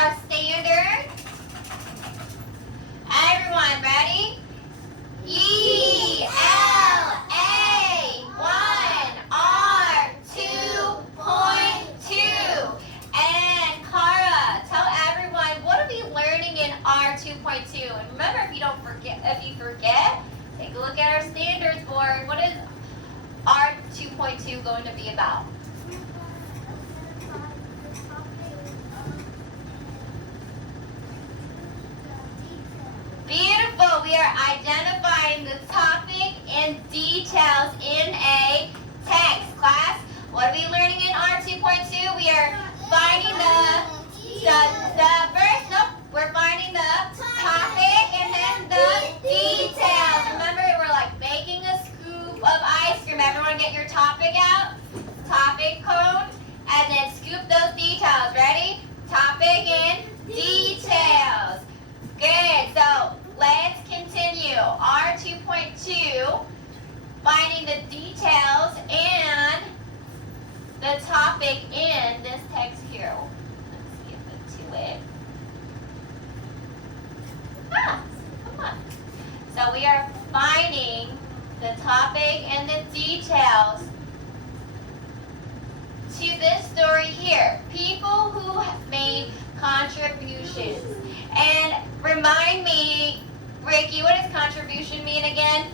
our standards. Everyone ready? ELA1R 2.2. And Cara, tell everyone, what are we learning in R 2.2? And remember, if you forget, take a look at our standards board. What is R 2.2 going to be about? Beautiful. We are identifying the topic and details in a text. Class, what are we learning in R 2.2? We are finding we're finding the topic and then the details. Remember, we're like making a scoop of ice cream. Everyone get your topic out, topic cone, and then scoop those details. Ready? Topic and details. Good, so let's continue. R 2.2, finding the details and the topic in this text here. Let's get to it. Come on. So we are finding the topic and the details to this story here. People who have made contributions. And remind me, Ricky, what does contribution mean again?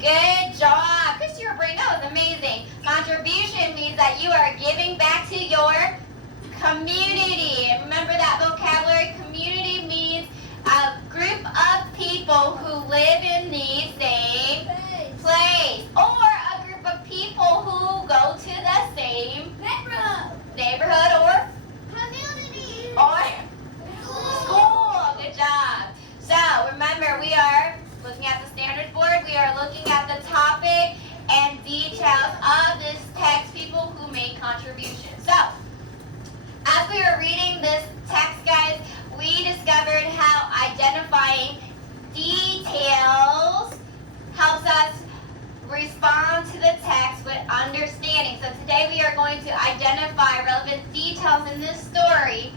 Good job. Because your brain knows, amazing. Contribution means that you are giving back to your community. And remember that vocabulary, community means a group of people who live in the same place. Or a group of people who go to the same neighborhood or school. Good job. So remember, we are looking at the standards board. We are looking at the topic and details of this text, people who made contributions. So as we were reading this text, guys, we discovered how identifying details helps us respond to the text with understanding. So today we are going to identify relevant details in this story.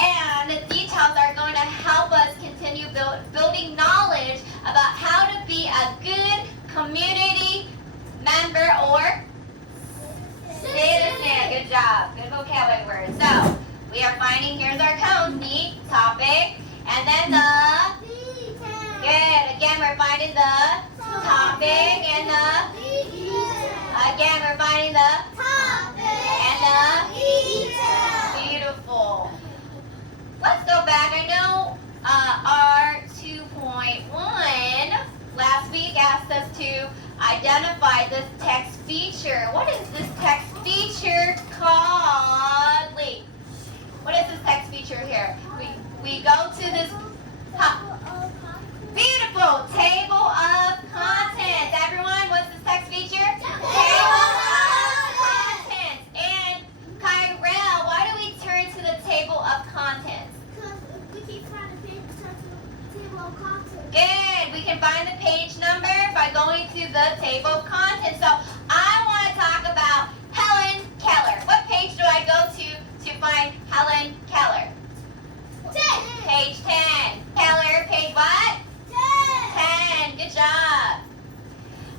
And the details are going to help us continue building knowledge about how to be a good community member or citizen. Good job. Good vocabulary words. So we are finding, here's our cone, the topic, and then the details. Good. Again, we're finding the topic and the again, we're finding the topic and the details. Beautiful. Let's go back. I know R 2.1 last week asked us to identify this text feature. What is this text feature called? Lee, what is this text feature here? We go to this beautiful table of contents. Everyone, what's this text feature? Table of contents. And Kyrell, why do we turn to the table of contents? Because we keep trying to page to the table of contents. Good. We can find the page number by going to the table of contents. So I want to talk about Helen Keller. What page do I go to find Helen Keller? 10. Page 10. Keller, page what? 10. Good job.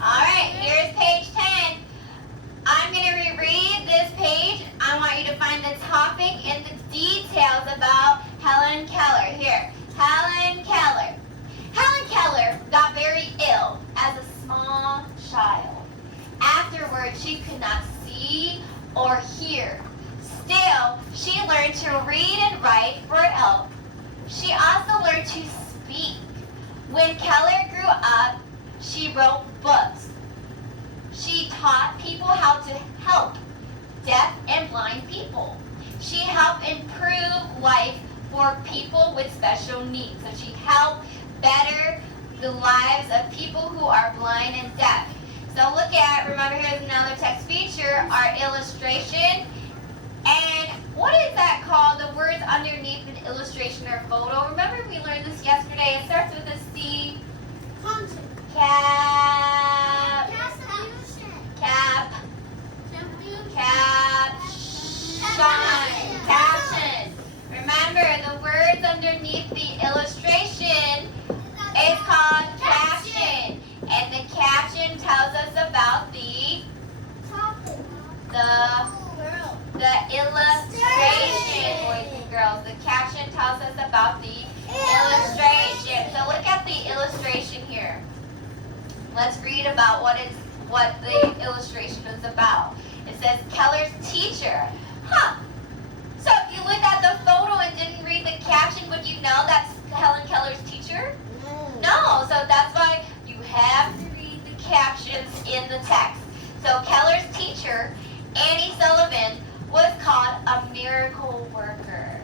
All right, here's page 10. I'm going to reread this page. I want you to find the topic and the details about Helen Keller. Here, Helen Keller. Helen Keller got very ill as a small child. Afterwards, she could not see or hear. Still, she learned to read and write Braille. She also learned to speak. When Keller grew up, she wrote books. She taught people how to help deaf and blind people. She helped improve life for people with special needs. So she helped better the lives of people who are blind and deaf. So look at, remember here's another text feature, our illustration. And what is that called? The words underneath an illustration or photo. Remember we learned this yesterday. It starts with a C. Content. Cap. Caption. Cap. Caption. Caption. tells us about the illustration. So look at the illustration here. Let's read about what the illustration is about. It says Keller's teacher. So if you look at the photo and didn't read the caption, would you know that's Helen Keller's teacher? No, so that's why you have to read the captions in the text. So Keller's teacher, Annie Sullivan, was called a miracle worker.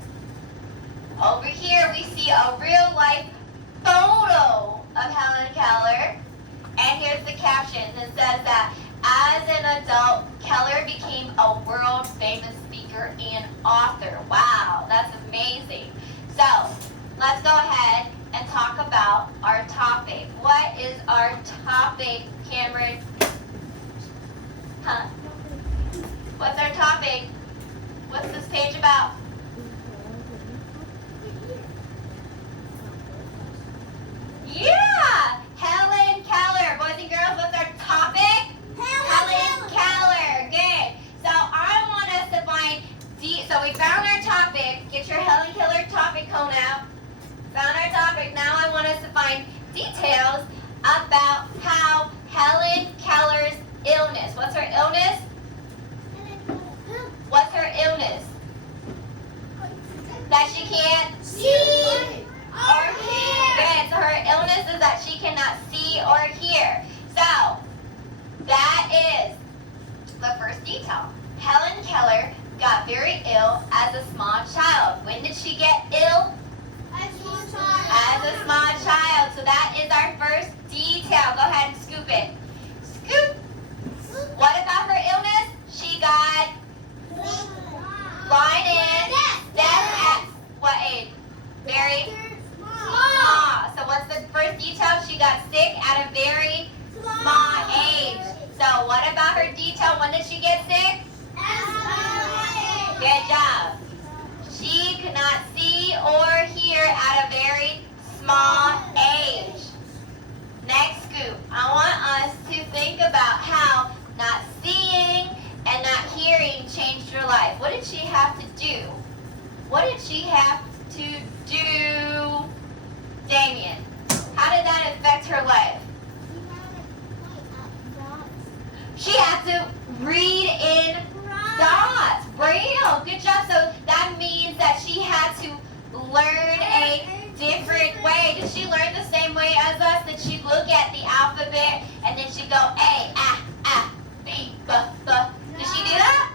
Over here we see a real life photo of Helen Keller. And here's the caption. It says that as an adult, Keller became a world famous speaker and author. Wow, that's amazing. So let's go ahead and talk about our topic. What is our topic, Cameron? What's our topic? What's this page about? Yeah! Helen Keller. Boys and girls, what's our topic? Helen Keller. Good. So I want us to find, so we found our topic. Get your Helen Keller topic cone out. Found our topic. Now I want us to find details about how Helen Keller's illness. What's her illness? What's her illness? That she can't see or hear. Good. So her illness is that she cannot see or hear. So that is the first detail. Helen Keller got very ill as a small child. When did she get ill? As a small child. So that is our first detail. Go ahead and scoop it. Scoop. What about her illness? She got blind and deaf at what age? Very small. So what's the first detail? She got sick at a very small age. So what about her detail? When did she get sick? Good job. She could not see or hear at a very small age. Next scoop. I want us to think about how not seeing and not hearing changed her life. What did she have to do? What did she have to do, Damien? How did that affect her life? She had to read in dots. Braille. Good job. So that means that she had to learn a different way. Did she learn the same way as us? Did she look at the alphabet and then she go A, B, B? Did she do that?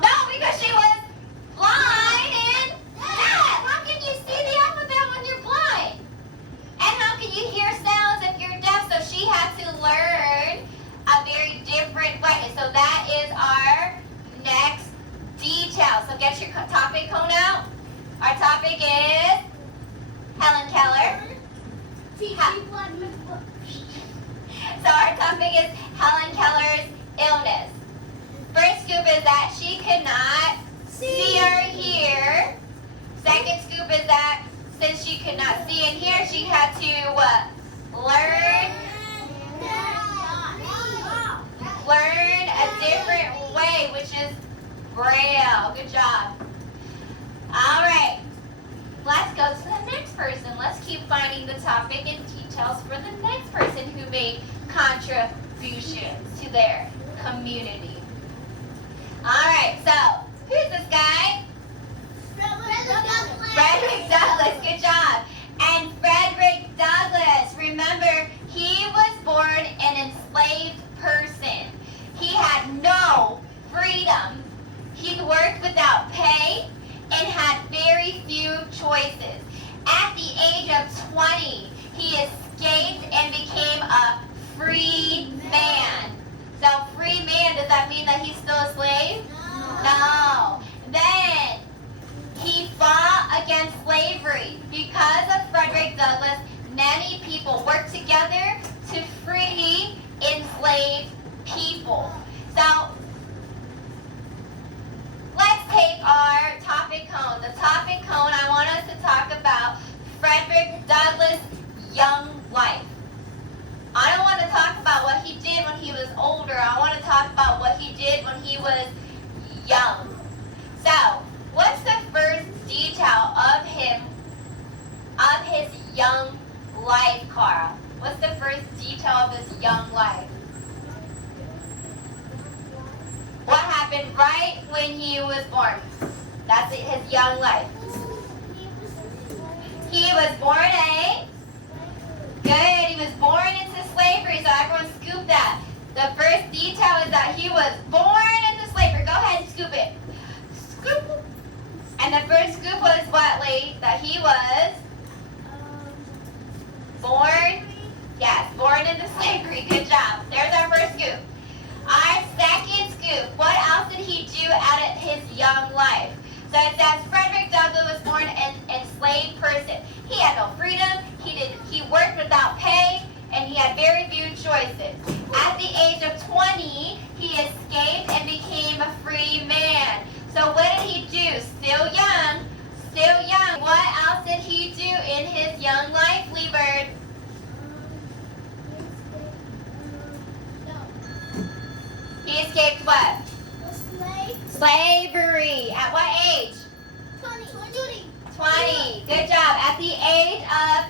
No, because she was blind and deaf. How can you see the alphabet when you're blind? And how can you hear sounds if you're deaf? So she had to learn a very different way. So that is our next detail. So get your topic cone out. Our topic is Helen Keller. So our topic is Helen Keller's illness. First scoop is that she could not see or hear. Second scoop is that since she could not see and hear, she had to learn a different way, which is Braille. Good job. All right. Let's go to the next person. Let's keep finding the topic and details for the next person who made contributions to their community. All right, so who's this guy? Frederick Douglass. Good job. And Frederick Douglass, remember, he was born an enslaved person. He had no freedom. He worked without pay and had very few choices. At the age of 20, he escaped and became a free man. So free man, does that mean that he's still a slave? No. Then he fought against slavery. Because of Frederick Douglass, many people worked together to free enslaved people. So let's take our topic cone. The topic cone, I want us to talk about Frederick Douglass' young life. I don't want to talk about what he did when he was older. I want to talk about what he did when he was young. So, what's the first detail of him young life, Carl? What's the first detail of his young life? What happened right when he was born? That's his young life. He was born Good. He was born into slavery, so everyone scoop that. The first detail is that he was born into slavery. Go ahead and scoop it. Scoop. And the first scoop was what, Lee? That he was born. Yes, born into slavery. Good job. There's our first scoop. Our second scoop. What else did he do at his young life? So it says Frederick Douglass was born an enslaved person. He had no freedom. He worked without pay, and he had very few choices. At the age of 20, he escaped and became a free man. So what did he do? Still young. What else did he do in his young life, Lee-Bird? He escaped what? Slavery. At what age? 20. Good job. At the age of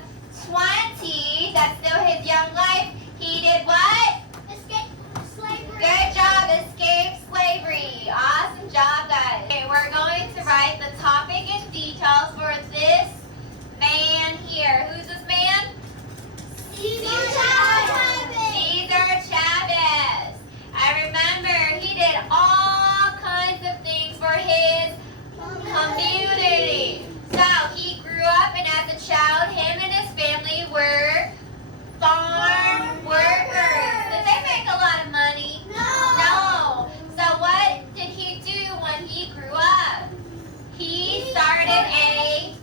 20, that's still his young life, he did what? Escape slavery. Good job. Escape slavery. Awesome job, guys. Okay, we're going to write the topic and details for this man here. Who's this man? Cesar Chavez. I remember he did all kinds of things for his community. So he grew up, and as a child, him and his family were farm workers. Did they make a lot of money? No. So what did he do when he grew up? He started a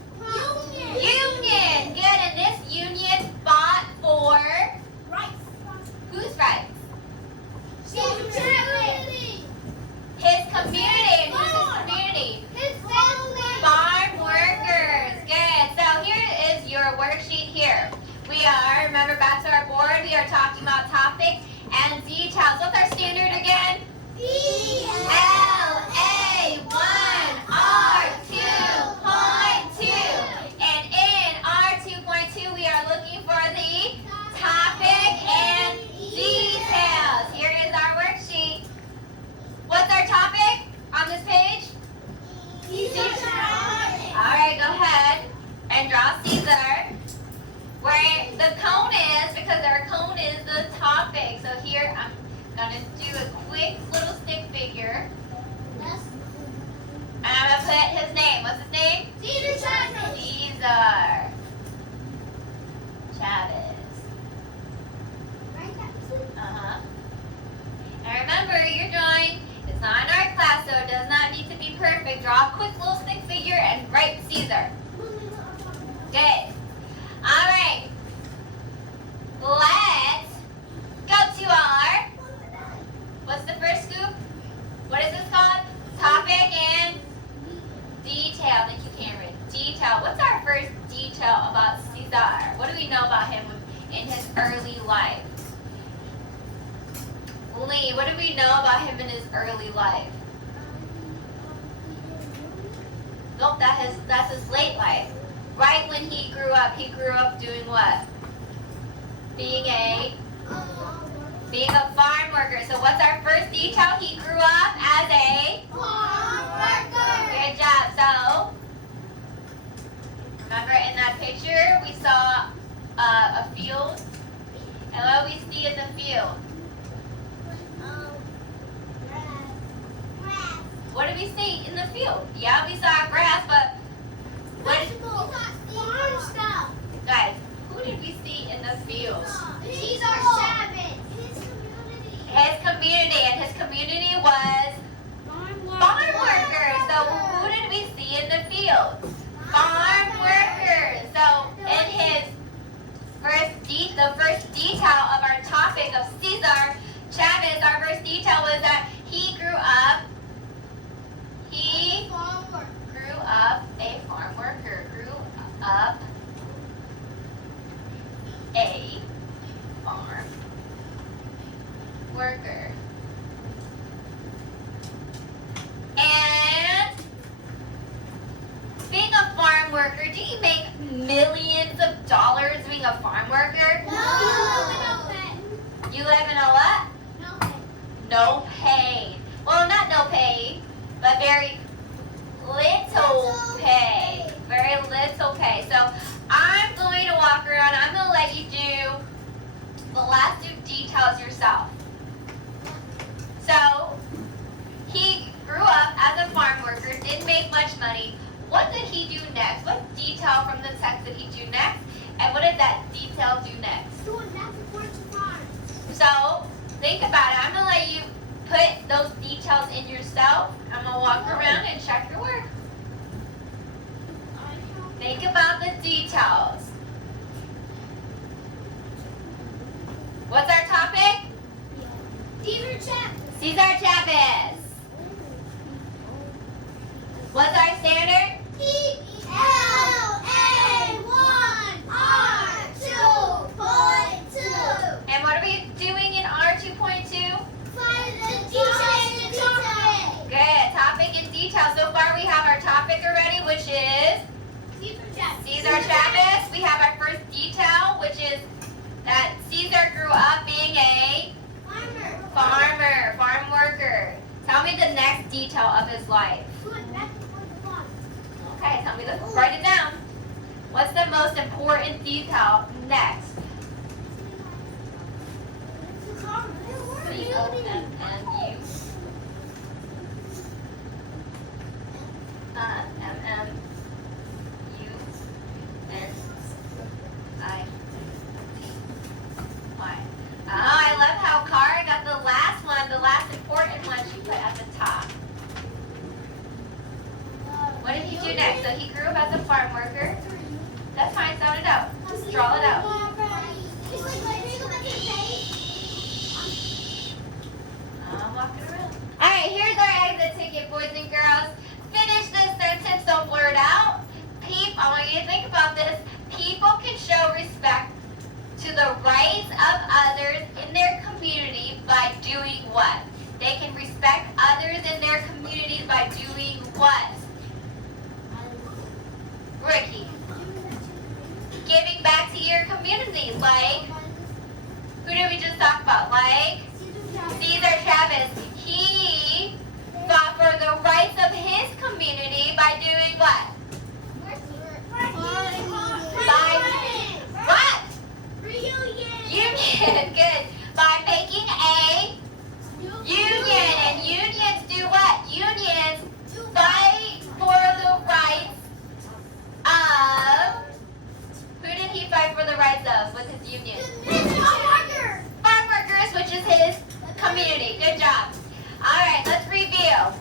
union. Good, and this union fought for whose rights? His community. And who's his community? Farm workers. Good. So here is your worksheet here. We are, remember back to our board, we are talking about topics and details. What's our standard again? LA 1R2.2. And in R2.2, we are looking for the topic and details. Here is our worksheet. What's our topic on this page? All right, go ahead and draw Caesar. Where the cone is, because our cone is the topic. So here I'm going to do a quick little stick figure. And I'm going to put his name. What's his name? Cesar Chavez. Uh-huh. And remember, your drawing is not in art class, so it does not need to be perfect. Draw a quick little stick figure and write Caesar. Good. All right. Let's go to our, what's the first scoop? What is this called? Topic and detail. Thank you, Cameron. Detail. What's our first detail about Caesar? What do we know about him in his early life? Lee, what do we know about him in his early life? Nope, that's his late life. Right when he grew up doing what? Being a farm worker. So what's our first detail? He grew up as a Farm worker. Good job. So remember in that picture we saw a field. And what do we see in the field? Grass. What did we see in the field? Yeah, we saw grass, but what did, Farm stuff. guys, who did we see in the field? Caesar Chavez. His community, and his community was farm workers. So who did we see in the field? Farm workers. So in his the first detail of our topic of Cesar Chavez, our first detail was that he grew up a farm worker. Grew up a farm worker. And being a farm worker, do you make millions of dollars no pain. Well, not no pain, but very little pay. Very little pay. So I'm going to walk around. I'm going to let you do the last two details yourself. So he grew up as a farm worker, didn't make much money. What did he do next? What detail from the text did he do next? And what did that detail do next? So think about it. I'm going to let you put those details in yourself. I'm going to walk around and check your work. Think about the details. What's our topic? Cesar Chavez. What's our standard? And what are we doing in R2.2? Good. Topic and detail. So far we have our topic already, which is Cesar Chavez. We have our first detail, which is that Cesar grew up being a farmer, farm worker. Tell me the next detail of his life. Okay, tell me write it down. What's the most important detail next? C-O-M-M-U. M-M-U-N-I-T-Y. Oh, I love how Cara got the last one, the last important one she put at the top. What did he do next? So he grew up as a farm worker. That's fine, sound it out. Just draw it out. I'm walking around. Alright, here's our exit ticket, boys and girls. Finish this sentence, don't blur it out. I want you to think about this. People can show respect to the rights of others in their community by doing what? They can respect others in their community by doing what? Ricky. Giving back to your community, like, who did we just talk about? Like Cesar Chavez. He fought for the rights of his community by doing what? What? Union. Good. By making a union. And unions do what? Unions fight for the rights of... Who did he fight for the rights of with his union? Farm workers, which is his community. Good job. All right, let's review.